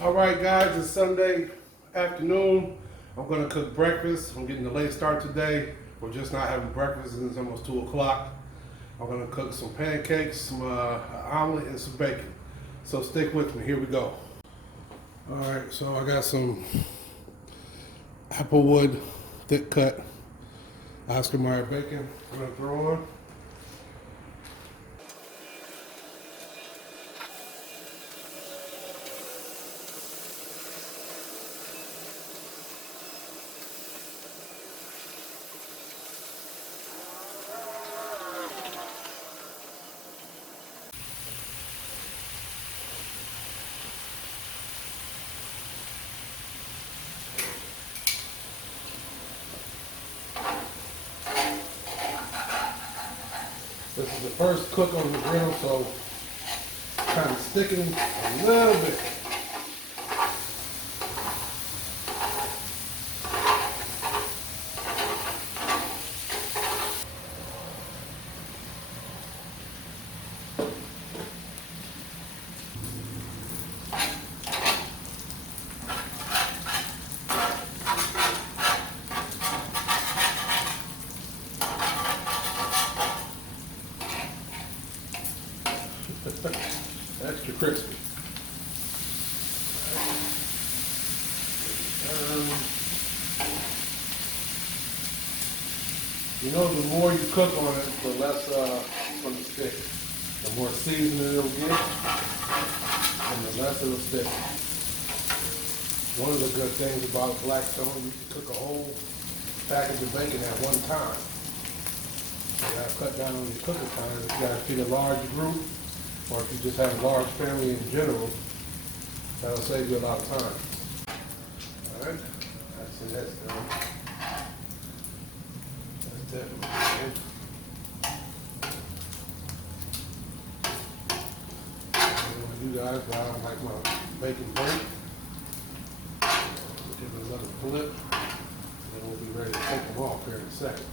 All right, guys, it's Sunday afternoon. I'm gonna cook breakfast. I'm getting a late start today. We're just not having breakfast, and it's almost 2 o'clock. I'm gonna cook some pancakes, some omelet, and some bacon. So stick with me. Here we go. All right, so I got some applewood thick cut Oscar Mayer bacon I'm gonna throw on. This is the first cook on the grill, so kind of sticking a little bit. Extra crispy. You know, the more you cook on it, the less from the stick. The more seasoning it'll get, and the less it'll stick. One of the good things about Blackstone, you can cook a whole package of bacon at one time. You gotta cut down on your cooking time. If you gotta feed a large group, or if you just have a large family in general, that'll save you a lot of time. All right, that's done. That's definitely good. You guys, I don't like my bacon burnt. Give it another flip, and then we'll be ready to take them off here in a second.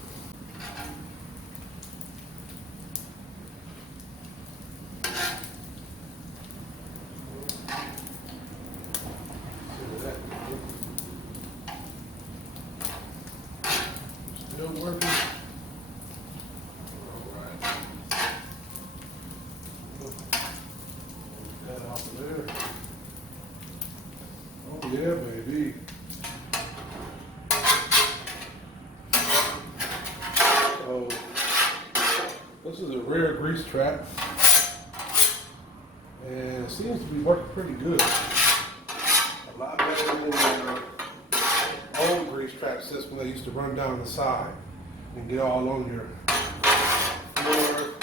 Still working. All right. That off of there. Oh yeah, baby. So this is a rare grease trap, and it seems to be working pretty good. A lot better than the old grease trap system that used to run down the side and get all on your floor,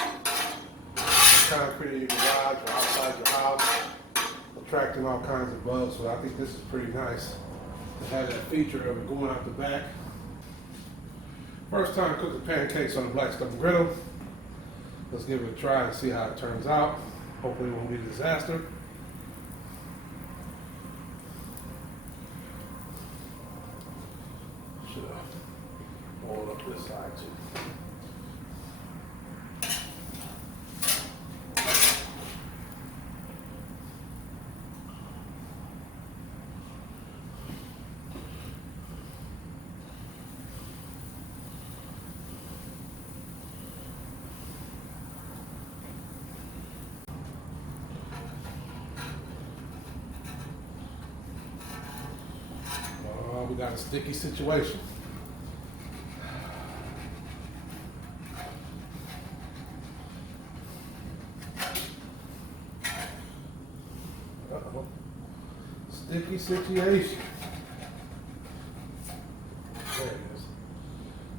concrete in your garage or outside your house, attracting all kinds of bugs. So I think this is pretty nice to have that feature of it going out the back. First time cooking pancakes on the Blackstone Griddle. Let's give it a try and see how it turns out. Hopefully it won't be a disaster. Should have rolled up this side too. We got a sticky situation. Uh-oh. Sticky situation. There it is.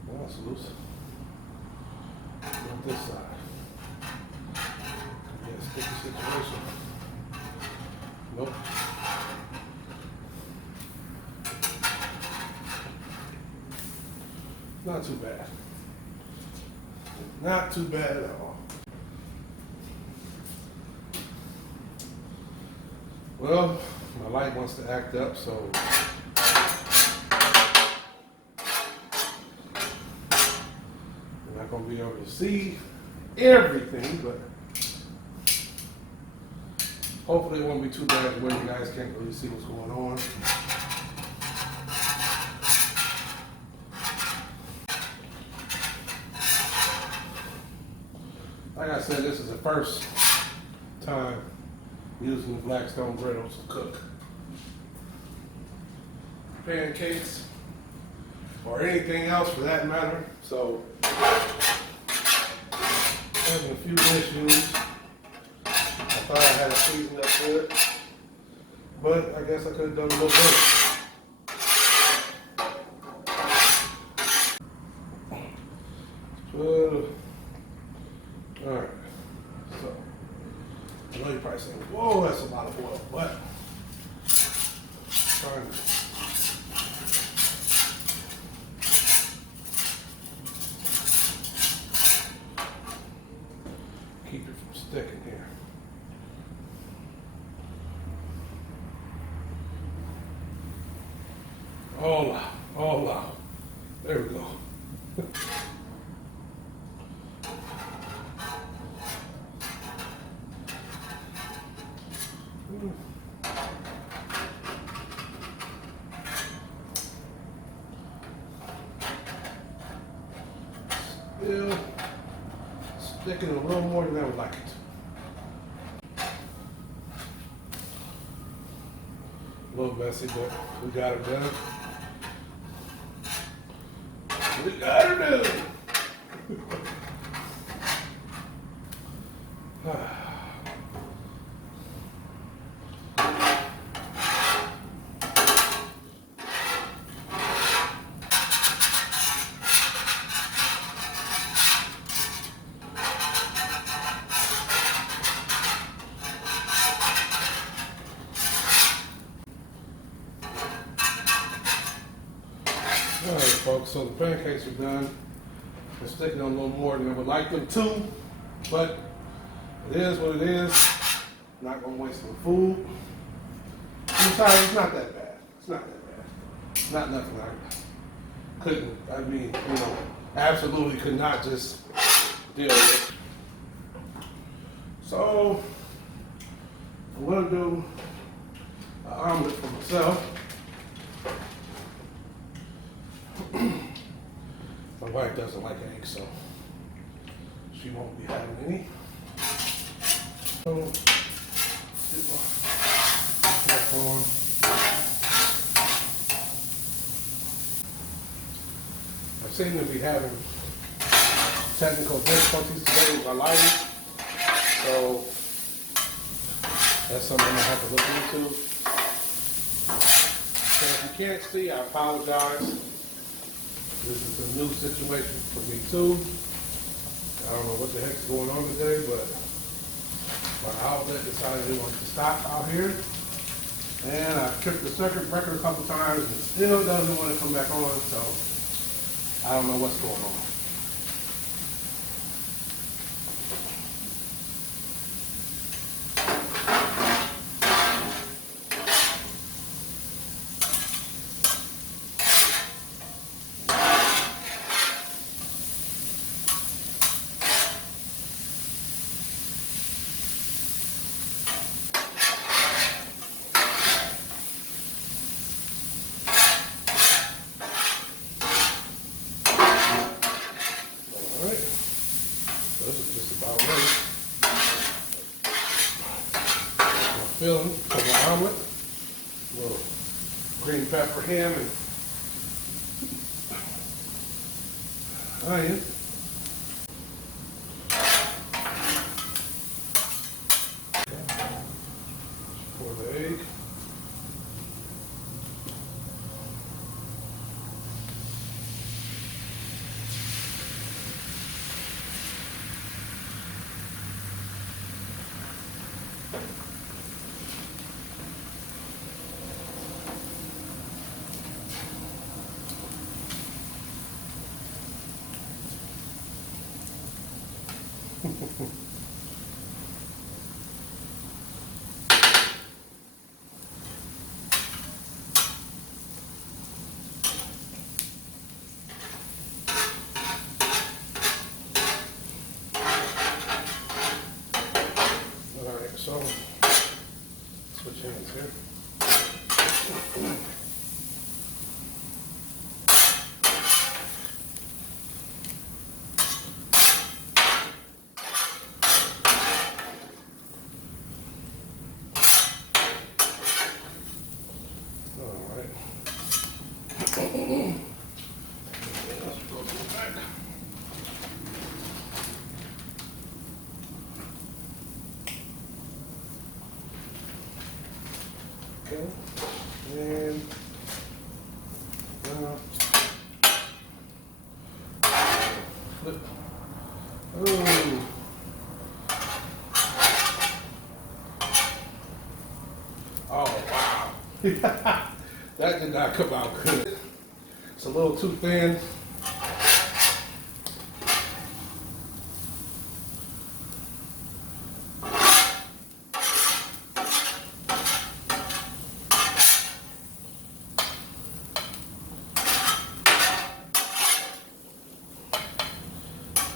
Now it's loose. On this side. Yeah, sticky situation. Nope. Not too bad. Not too bad at all. Well, my light wants to act up, so I'm not going to be able to see everything, but Hopefully it won't be too bad where you guys can't really see what's going on. Like I said, this is the first time using the Blackstone Griddles to cook pancakes or anything else for that matter. So, having a few issues. I thought I had it seasoned up good, but I guess I could have done a little better. Alright, so I know you're probably saying, whoa, that's a lot of oil, but trying to keep it from sticking here. All out. There we go. Still sticking a little more than I would like it. A little messy, but we got it done. We got her done. Alright folks, so the pancakes are done. They're sticking on a little more than I would like them to, but it is what it is. Not gonna waste my food. Besides, it's not that bad. It's not that bad. It's not nothing absolutely could not just deal with. So I'm gonna do an omelet for myself. My wife doesn't like eggs, so she won't be having any. So, I seem to be having technical difficulties today with my lighting, so that's something I have to look into. So if you can't see, I apologize. This is a new situation for me too. I don't know what the heck's going on today, but my outlet decided they wanted to stop out here. And I tripped the circuit breaker a couple times and still doesn't want to come back on, so I don't know what's going on. This is just about ready. My filling for my omelet. A little green pepper, ham, and onion. For the egg. Put your hands here. All right. Let's go to the back. Okay. And flip. Ooh. Oh wow. That did not come out good. It's a little too thin.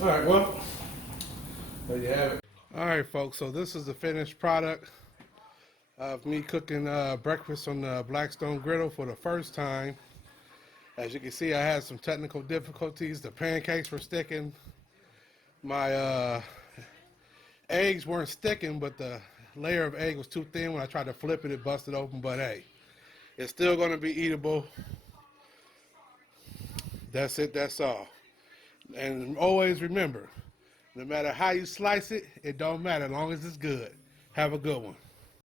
All right, well, there you have it. All right, folks, so this is the finished product of me cooking breakfast on the Blackstone Griddle for the first time. As you can see, I had some technical difficulties. The pancakes were sticking. My eggs weren't sticking, but the layer of egg was too thin. When I tried to flip it, it busted open, but hey, it's still going to be eatable. That's it, that's all. And always remember, no matter how you slice it, it don't matter as long as it's good. Have a good one.